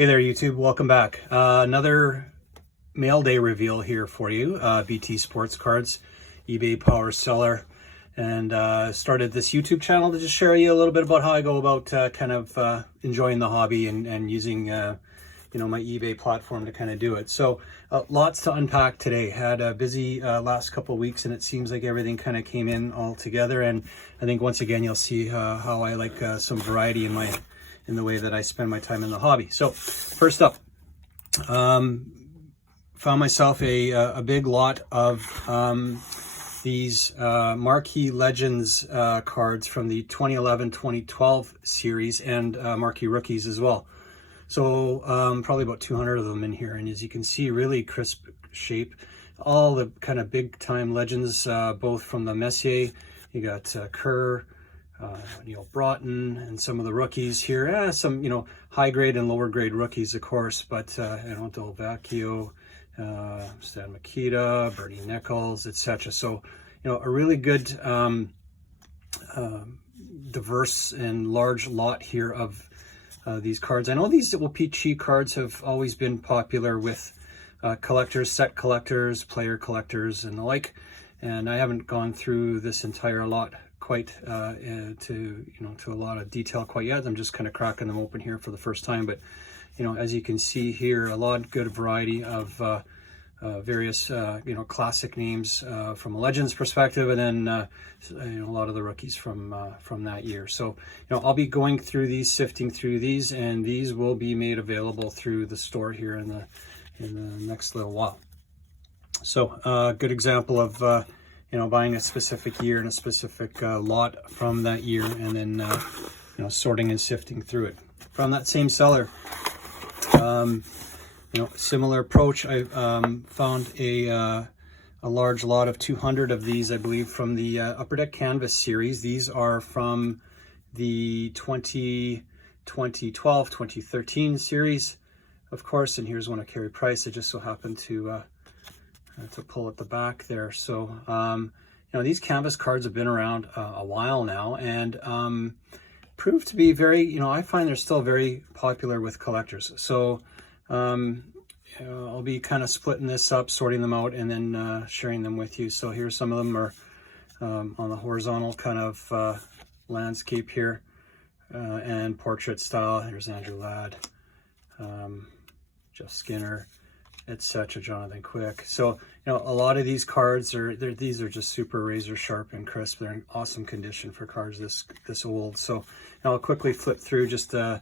Hey there, YouTube. Welcome back. Another mail day reveal here for you. BT Sports Cards, eBay power seller, and started this YouTube channel to just share you a little bit about how I go about enjoying the hobby and using my eBay platform to kind of do it. So lots to unpack today. Had a busy last couple of weeks, and it seems like everything kind of came in all together. And I think once again you'll see how I like some variety in the way that I spend my time in the hobby. So first up, found myself a big lot of these Marquee Legends cards from the 2011-2012 series, and Marquee Rookies as well. So probably about 200 of them in here, and as you can see, really crisp shape. All the kind of big time legends, both from the Messier, you got Kerr, Neil Broughton, and some of the rookies here. Some high grade and lower grade rookies, of course, but Del Vecchio, Stan Mikita, Bernie Nichols, etc. So a really good diverse and large lot here of these cards. I know these OPC cards have always been popular with collectors, set collectors, player collectors, and the like. And I haven't gone through this entire lot quite to a lot of detail quite yet. I'm just kind of cracking them open here for the first time. But as you can see here, a lot of good variety of various classic names from a Legends perspective, and then a lot of the rookies from that year. So I'll be going through these, sifting through these, and these will be made available through the store here in the next little while. So good example of buying a specific year and a specific lot from that year, and then sorting and sifting through it. From that same seller, similar approach. I found a large lot of 200 of these, I believe, from the Upper Deck Canvas series. These are from the 2012-2013 series, of course, and here's one of Carey Price. I just so happened to pull at the back there. So these canvas cards have been around a while now, and proved to be very, I find they're still very popular with collectors. So I'll be kind of splitting this up, sorting them out, and then sharing them with you. So here's some of them are on the horizontal kind of landscape here, and portrait style. Here's Andrew Ladd, Jeff Skinner, etc., Jonathan Quick. So a lot of these cards these are just super razor sharp and crisp. They're in awesome condition for cards this old. So I'll quickly flip through just the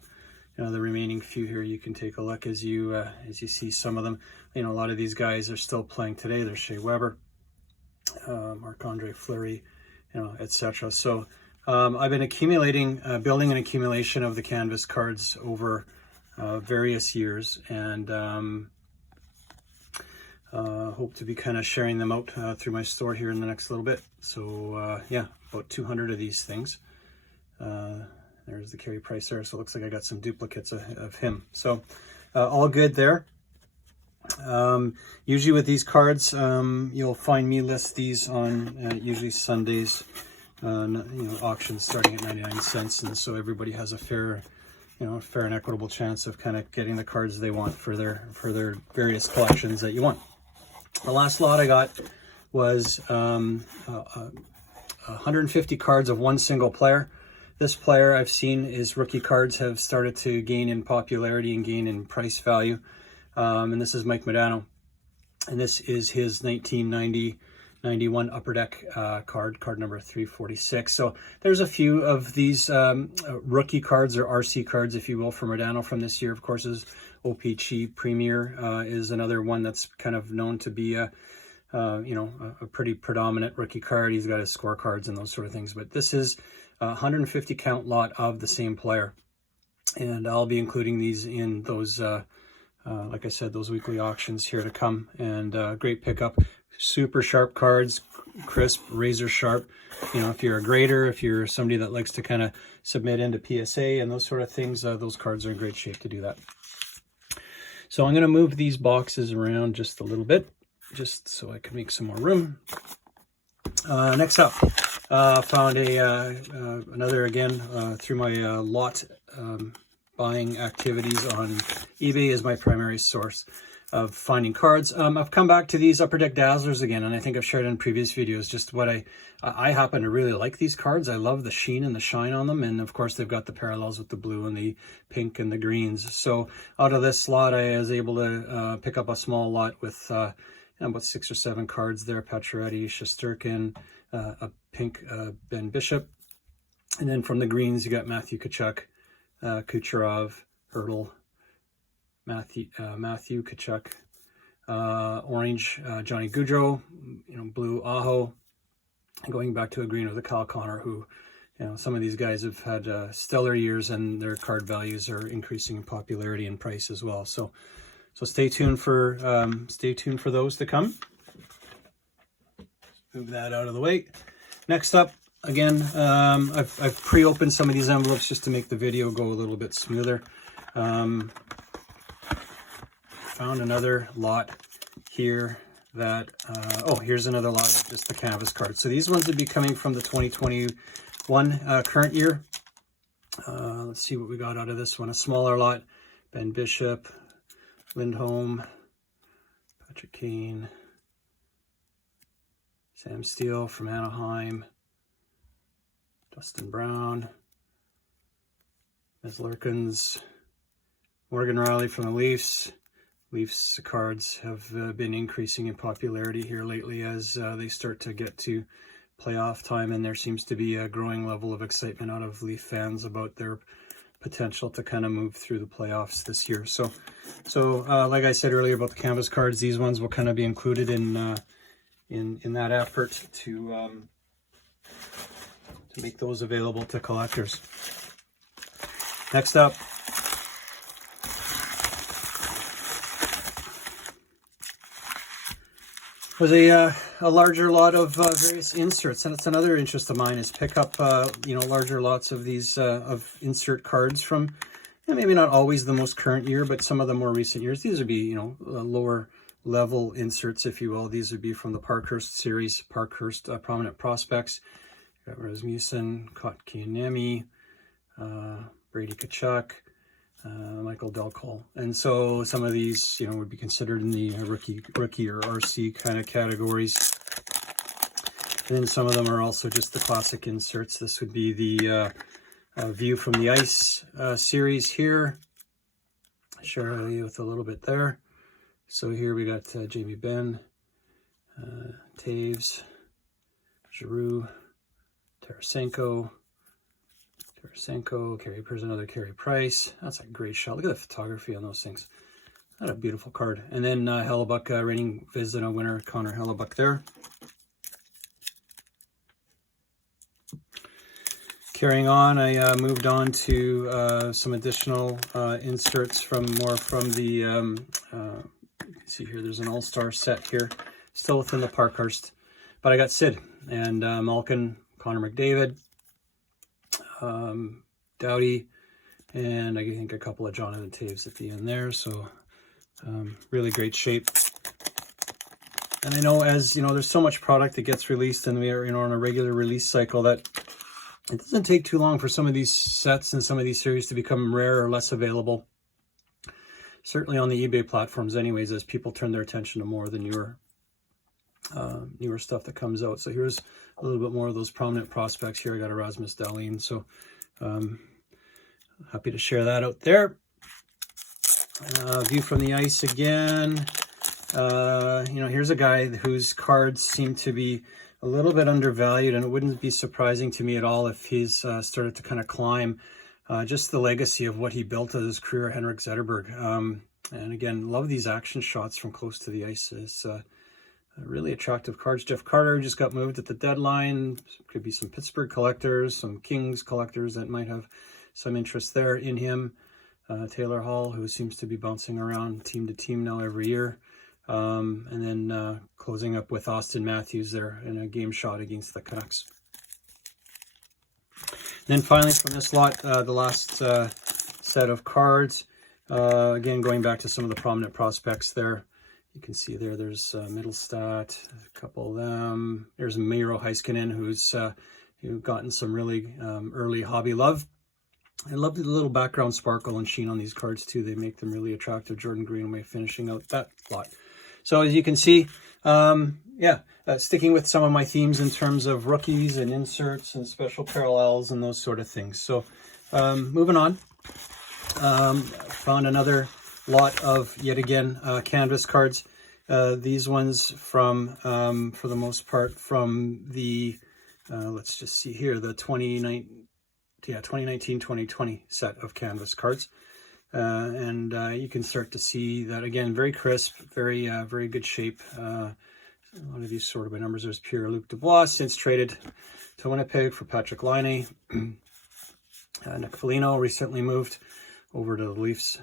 remaining few here. You can take a look as you see some of them. A lot of these guys are still playing today. There's Shea Weber, Marc-Andre Fleury, etc. So I've been accumulating, building an accumulation of the canvas cards over various years, and hope to be kind of sharing them out through my store here in the next little bit. So yeah, about 200 of these things. There's the Carey Price there, so it looks like I got some duplicates of him. So all good there. Usually with these cards, you'll find me list these on usually Sundays, auctions starting at 99 cents, and so everybody has a fair and equitable chance of kind of getting the cards they want for their various collections that you want. The last lot I got was 150 cards of one single player. This player I've seen, his rookie cards have started to gain in popularity and gain in price value. And this is Mike Modano. And this is his 1990-91 Upper Deck card number 346. So there's a few of these rookie cards, or RC cards, if you will, for Modano from this year. Of course, is OPC Premier is another one that's kind of known to be a pretty predominant rookie card. He's got his scorecards and those sort of things. But this is 150 count lot of the same player, and I'll be including these in those like I said, those weekly auctions here to come. And great pickup, super sharp cards, crisp, razor sharp. If you're a grader, if you're somebody that likes to kind of submit into PSA and those sort of things, those cards are in great shape to do that. So I'm going to move these boxes around just a little bit, just so I can make some more room. Next up, found another, again, through my lot buying activities on eBay is my primary source of finding cards. I've come back to these Upper Deck Dazzlers again, and I think I've shared in previous videos just what I happen to really like these cards. I love the sheen and the shine on them, and of course they've got the parallels with the blue and the pink and the greens. So out of this lot, I was able to pick up a small lot with about 6 or 7 cards there. Pacioretty, Shesterkin, a pink Ben Bishop, and then from the greens you got Matthew Tkachuk, Kucherov, Hurdle, Matthew Tkachuk, orange Johnny Gaudreau, blue Aho, and going back to a green with a Kyle Connor, who, some of these guys have had stellar years, and their card values are increasing in popularity and price as well. So stay tuned for those to come. Move that out of the way. Next up, again, I've pre-opened some of these envelopes just to make the video go a little bit smoother. Found another lot here that, here's another lot of just the canvas cards. So these ones would be coming from the 2021 current year. Let's see what we got out of this one. A smaller lot, Ben Bishop, Lindholm, Patrick Kane, Sam Steele from Anaheim, Dustin Brown, Metzlerkins, Morgan Riley from the Leafs. Leafs cards have been increasing in popularity here lately as they start to get to playoff time, and there seems to be a growing level of excitement out of Leaf fans about their potential to kind of move through the playoffs this year. So like I said earlier about the canvas cards, these ones will kind of be included in that effort to make those available to collectors. Next up, was a larger lot of various inserts, and it's another interest of mine is pick up larger lots of these of insert cards from maybe not always the most current year, but some of the more recent years. These would be lower level inserts, if you will. These would be from the Parkhurst series, Parkhurst Prominent Prospects. You got Rasmussen, Kotkaniemi, Brady Tkachuk, Michael Delcol. And so some of these, would be considered in the rookie or RC kind of categories. And then some of them are also just the classic inserts. This would be the View from the Ice series here. Share you with a little bit there. So here we got Jamie Benn, Taves, Giroux, Tarasenko, here's another Carey Price. That's a great shot. Look at the photography on those things. What a beautiful card. And then Hellebuck, reigning Vezina winner, Connor Hellebuck there. Carrying on, I moved on to some additional inserts from the, you can see here, there's an all-star set here, still within the Parkhurst. But I got Sid and Malkin, Connor McDavid, Doughty, and I think a couple of Jonathan Taves at the end there. So really great shape. And I know, as there's so much product that gets released, and we are on a regular release cycle, that it doesn't take too long for some of these sets and some of these series to become rare or less available. Certainly on the eBay platforms anyways, as people turn their attention to more of the newer stuff that comes out. So here's a little bit more of those prominent prospects here. I got Erasmus Dahlin, so happy to share that out there. View from the Ice again. Here's a guy whose cards seem to be a little bit undervalued, and it wouldn't be surprising to me at all if he's started to kind of climb just the legacy of what he built as his career, Henrik Zetterberg. And again, love these action shots from close to the ice. It's really attractive cards. Jeff Carter just got moved at the deadline. Could be some Pittsburgh collectors, some Kings collectors that might have some interest there in him. Taylor Hall, who seems to be bouncing around team to team now every year. And then closing up with Austin Matthews there in a game shot against the Canucks. And then finally from this lot, the last set of cards. Again, going back to some of the prominent prospects there. You can see there's Mittelstadt, a couple of them. There's Miro Heiskanen, who's gotten some really early hobby love. I love the little background sparkle and sheen on these cards too. They make them really attractive. Jordan Greenway finishing out that lot. So as you can see, yeah, sticking with some of my themes in terms of rookies and inserts and special parallels and those sort of things. So moving on, found another lot of, yet again, canvas cards. These ones from, for the most part, from the, let's just see here, the 2019-2020 set of canvas cards. And you can start to see that, again, very crisp, very good shape. A lot of these sorted by numbers. There's Pierre-Luc Dubois, since traded to Winnipeg for Patrick Laine. Nick Foligno recently moved over to the Leafs.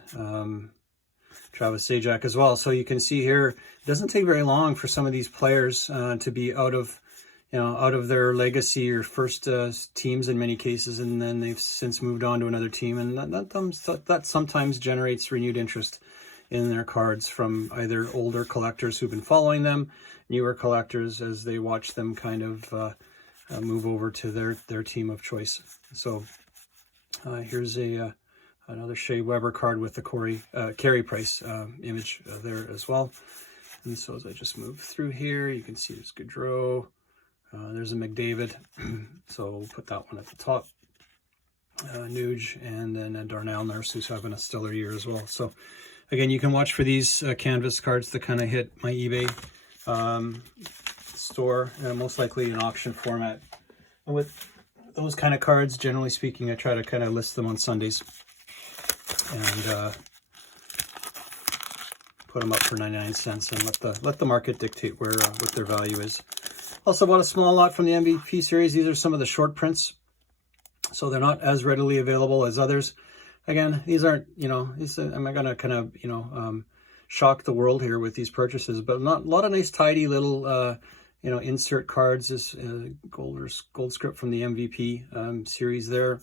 Travis Zajac as well. So you can see here, it doesn't take very long for some of these players to be out of their legacy or first teams in many cases, and then they've since moved on to another team, and that sometimes generates renewed interest in their cards from either older collectors who've been following them, newer collectors as they watch them kind of move over to their team of choice. So here's another Shea Weber card with the Carey Price image there as well. And so as I just move through here, you can see there's Gaudreau. There's a McDavid, so we'll put that one at the top. Nuge, and then Darnell Nurse, who's having a stellar year as well. So again, you can watch for these canvas cards to kind of hit my eBay store, most likely in auction format. And with those kind of cards, generally speaking, I try to kind of list them on Sundays and put them up for 99 cents and let the market dictate where what their value is. Also bought a small lot from the MVP series. These are some of the short prints, so they're not as readily available as others. Again, these aren't, I'm not going to kind of, shock the world here with these purchases, but a lot of nice, tidy little, insert cards. This gold script from the MVP series there.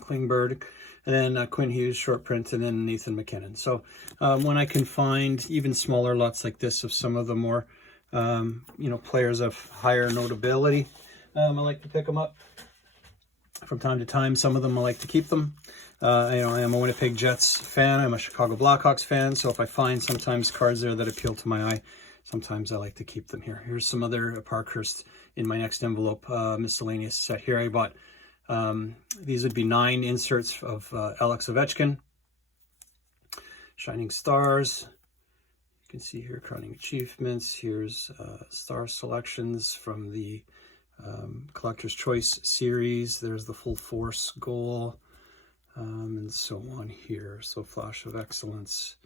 Klingberg, and then Quinn Hughes short print, and then Nathan McKinnon. So when I can find even smaller lots like this of some of the more players of higher notability, I like to pick them up from time to time. Some of them I like to keep them. I am a Winnipeg Jets fan. I'm a Chicago Blackhawks fan. So if I find sometimes cards there that appeal to my eye, sometimes I like to keep them here. Here's some other Parkhurst in my next envelope miscellaneous set here. I bought these would be 9 inserts of Alex Ovechkin. Shining Stars. You can see here crowning achievements. Here's star selections from the Collector's Choice series. There's the Full Force goal, and so on here. So Flash of Excellence,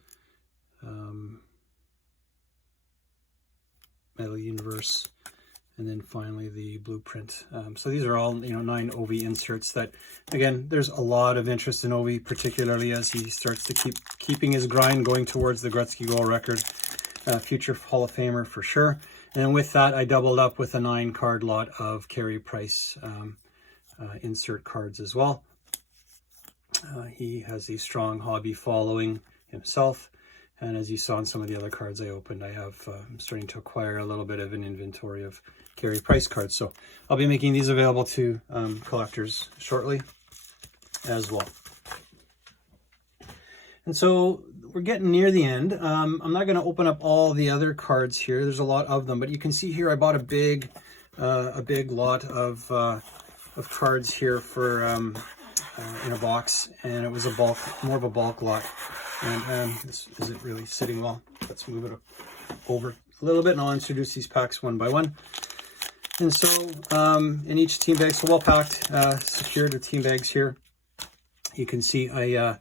Metal Universe, and then finally the Blueprint. So these are all 9 Ovi inserts that, again, there's a lot of interest in Ovi, particularly as he starts to keeping his grind going towards the Gretzky goal record. Future Hall of Famer for sure. And with that, I doubled up with a 9 card lot of Carey Price insert cards as well. He has a strong hobby following himself. And as you saw in some of the other cards I opened, I'm starting to acquire a little bit of an inventory of Carey Price cards. So I'll be making these available to collectors shortly as well. And so we're getting near the end. I'm not going to open up all the other cards here. There's a lot of them, but you can see here I bought a big lot of cards here for in a box, and it was more of a bulk lot. And this isn't really sitting well. Let's move it over a little bit, and I'll introduce these packs one by one. And so in each team bag, so well packed, secured with team bags here. You can see I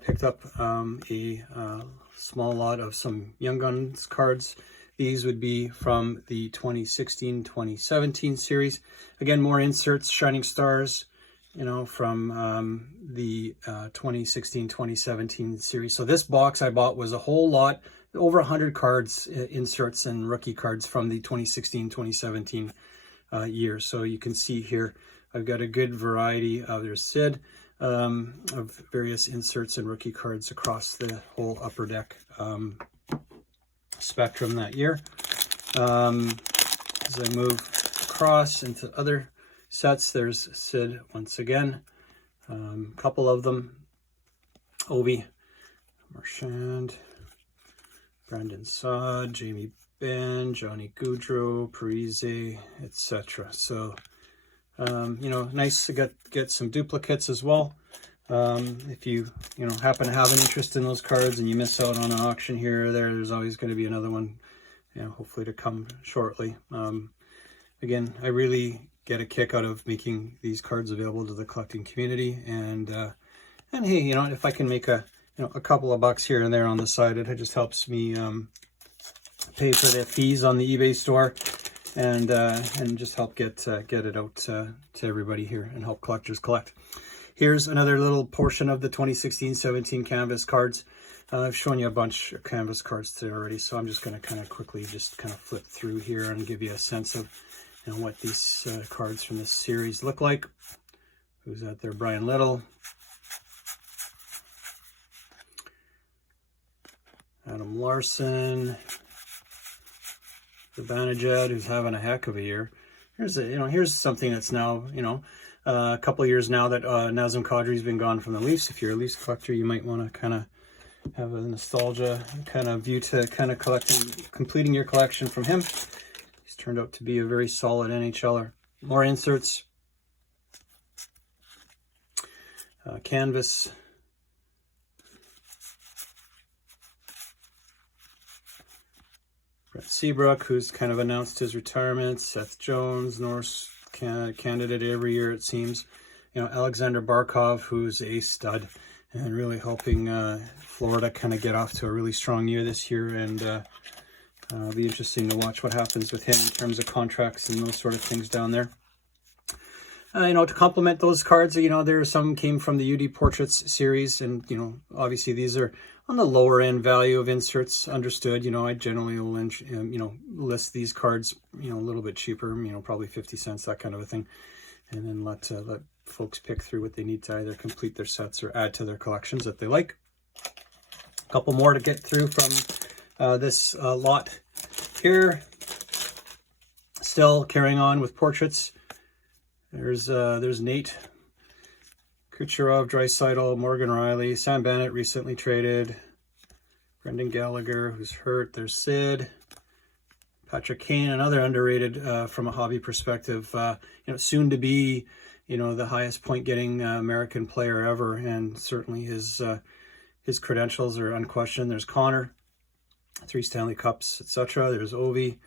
picked up a small lot of some Young Guns cards. These would be from the 2016-2017 series. Again, more inserts, Shining Stars, from the 2016-2017 series. So this box I bought was a whole lot, over 100 cards, inserts and rookie cards from the 2016-2017 year. So you can see here, I've got a good variety of, there's Sid, of various inserts and rookie cards across the whole upper deck spectrum that year. As I move across into other sets, there's Sid once again. A couple of them. Ovi, Marchand, Brandon Saad, Jamie Benn, Johnny Gaudreau, Parise, etc. So, you know, nice to get some duplicates as well. If you happen to have an interest in those cards and you miss out on an auction here or there, there's always going to be another one, you know, hopefully to come shortly. Again, I really get a kick out of making these cards available to the collecting community, and hey, you know, if I can make a couple of bucks here and there on the side, it just helps me pay for the fees on the eBay store, and just help get it out to everybody here and help collectors collect. Here's another little portion of the 2016-17 canvas cards. I've shown you a bunch of canvas cards today already, so I'm just going to kind of quickly just kind of flip through here and give you a sense of, you know, what these cards from this series look like. Who's that there? Brian Little, Adam Larson, Zibanejad, who's having a heck of a year. Here's something that's now, a couple of years now that Nazem Kadri's been gone from the Leafs. If you're a Leafs collector, you might want to kind of have a nostalgia kind of view to kind of completing your collection from him. He's turned out to be a very solid NHLer. More inserts. Canvas. Brett Seabrook, who's kind of announced his retirement. Seth Jones, Norris candidate every year, it seems. Alexander Barkov, who's a stud and really helping Florida kind of get off to a really strong year this year. And it'll be interesting to watch what happens with him in terms of contracts and those sort of things down there. To complement those cards, there are some came from the UD Portraits series, and obviously these are on the lower end value of inserts. Understood. I generally will list these cards a little bit cheaper, probably 50 cents, that kind of a thing, and then let folks pick through what they need to either complete their sets or add to their collections that they like. A couple more to get through from this lot here. Still carrying on with portraits. There's Nate, Kucherov, Draisaitl, Morgan Riley, Sam Bennett recently traded, Brendan Gallagher, who's hurt. There's Sid, Patrick Kane, another underrated from a hobby perspective. Soon to be, the highest point getting American player ever, and certainly his credentials are unquestioned. There's Connor, 3 Stanley Cups, etc. There's Ovi.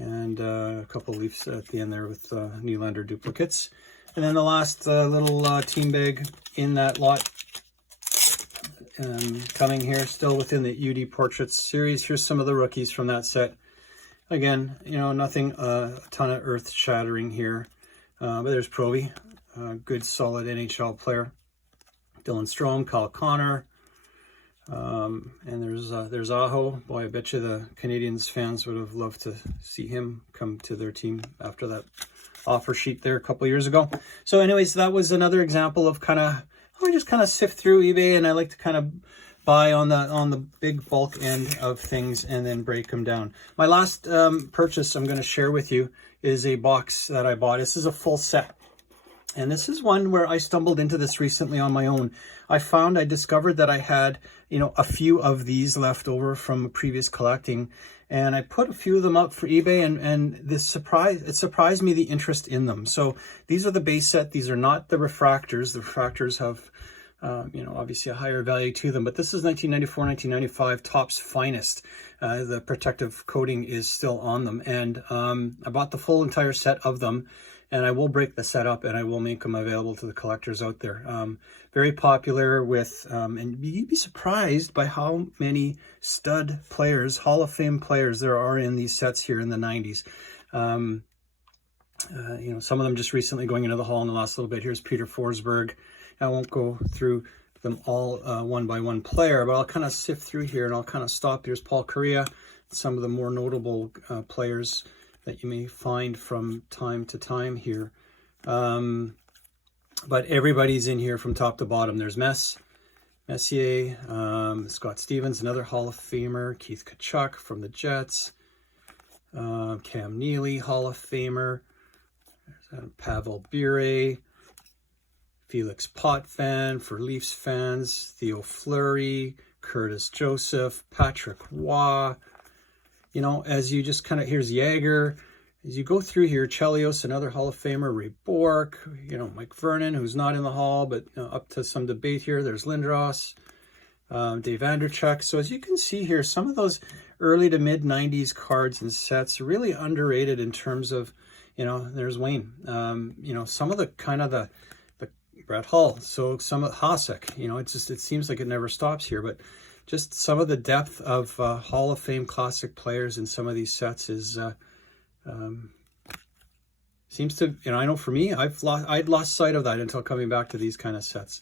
And a couple of Leafs at the end there with Nylander duplicates. And then the last little team bag in that lot coming here, still within the UD Portraits series. Here's some of the rookies from that set. Again, nothing a ton of earth-shattering here. But there's Provy, a good, solid NHL player. Dylan Strome, Kyle Connor. And there's Aho. Boy, I bet you the Canadiens fans would have loved to see him come to their team after that offer sheet there a couple years ago. So anyways, that was another example of I just kind of sift through eBay, and I like to kind of buy on the big bulk end of things and then break them down. My last purchase I'm going to share with you is a box that I bought. This is a full set. And this is one where I stumbled into this recently on my own. I discovered that I had, a few of these left over from previous collecting, and I put a few of them up for eBay, and it surprised me the interest in them. So these are the base set. These are not the refractors. The refractors have, obviously a higher value to them, but this is 1994, 1995 Topps Finest. The protective coating is still on them, and I bought the full entire set of them. And I will break the set up, and I will make them available to the collectors out there. Very popular with, and you'd be surprised by how many stud players, Hall of Fame players there are in these sets here in the 90s. Some of them just recently going into the Hall in the last little bit. Here's Peter Forsberg. I won't go through them all one by one player, but I'll kind of sift through here, and I'll kind of stop. Here's Paul Kariya, some of the more notable players that you may find from time to time here. But everybody's in here from top to bottom. There's Messier, Scott Stevens, another Hall of Famer, Keith Tkachuk from the Jets, Cam Neely, Hall of Famer, there's Pavel Bure, Felix Potvin for Leafs fans, Theo Fleury, Curtis Joseph, Patrick Waugh. You know, as you just kind of, here's Yager. As you go through here, Chelios, another Hall of Famer, Ray Bourque, you know, Mike Vernon, who's not in the Hall, but up to some debate here. There's Lindros, Dave Vanderchuk. So as you can see here, some of those early to mid 90s cards and sets are really underrated in terms of, you know, there's Wayne. You know, some of the kind of the Brett Hull, so some of Hasek, you know, it seems like it never stops here, but just some of the depth of Hall of Fame classic players in some of these sets is seems to, you know, I know for me, I'd lost sight of that until coming back to these kind of sets.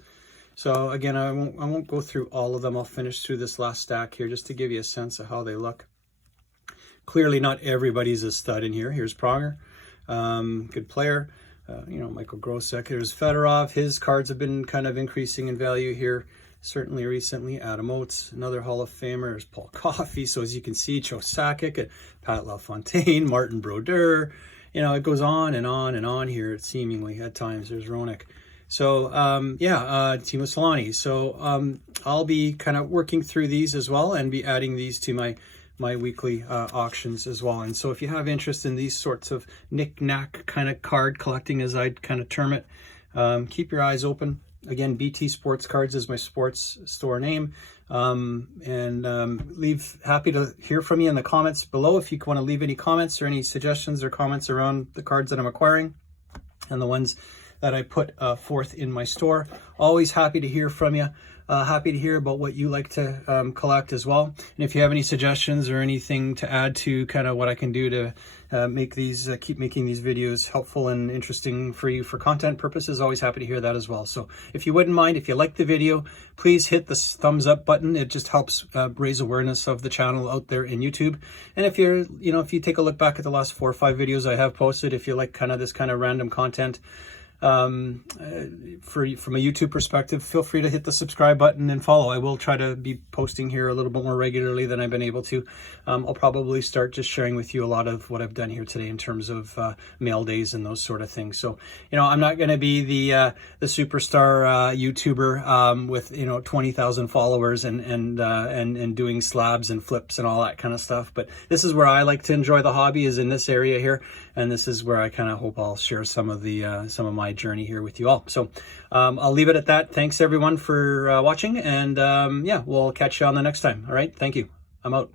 So again, I won't go through all of them. I'll finish through this last stack here just to give you a sense of how they look. Clearly not everybody's a stud in here. Here's Pronger, good player. You know, Michael Grosek. There's Fedorov. His cards have been kind of increasing in value here, certainly recently. Adam Oates, another Hall of Famer. There's Paul Coffey. So as you can see, Joe Sakic, Pat LaFontaine, Martin Brodeur. You know, it goes on and on and on here, seemingly, at times. There's Roenick. So, Timo Solani. So I'll be kind of working through these as well and be adding these to my weekly auctions as well. And so if you have interest in these sorts of knick-knack kind of card collecting, as I'd kind of term it, keep your eyes open. Again, BT Sports Cards is my sports store name. Happy to hear from you in the comments below if you want to leave any comments or any suggestions or comments around the cards that I'm acquiring and the ones that I put forth in my store. Always happy to hear from you. Happy to hear about what you like to collect as well. And if you have any suggestions or anything to add to kind of what I can do to make these, keep making these videos helpful and interesting for you for content purposes, always happy to hear that as well. So if you wouldn't mind, if you like the video, please hit the thumbs up button. It just helps raise awareness of the channel out there in YouTube. And if if you take a look back at the last 4 or 5 videos I have posted, if you like kind of this kind of random content, from a YouTube perspective, feel free to hit the subscribe button and follow. I will try to be posting here a little bit more regularly than I've been able to. I'll probably start just sharing with you a lot of what I've done here today in terms of mail days and those sort of things. So, you know, I'm not going to be the superstar YouTuber with 20,000 followers and doing slabs and flips and all that kind of stuff. But this is where I like to enjoy the hobby, is in this area here, and this is where I kind of hope I'll share some of my journey here with you all. So I'll leave it at that. Thanks everyone for watching, and we'll catch you on the next time. All right, thank you. I'm out.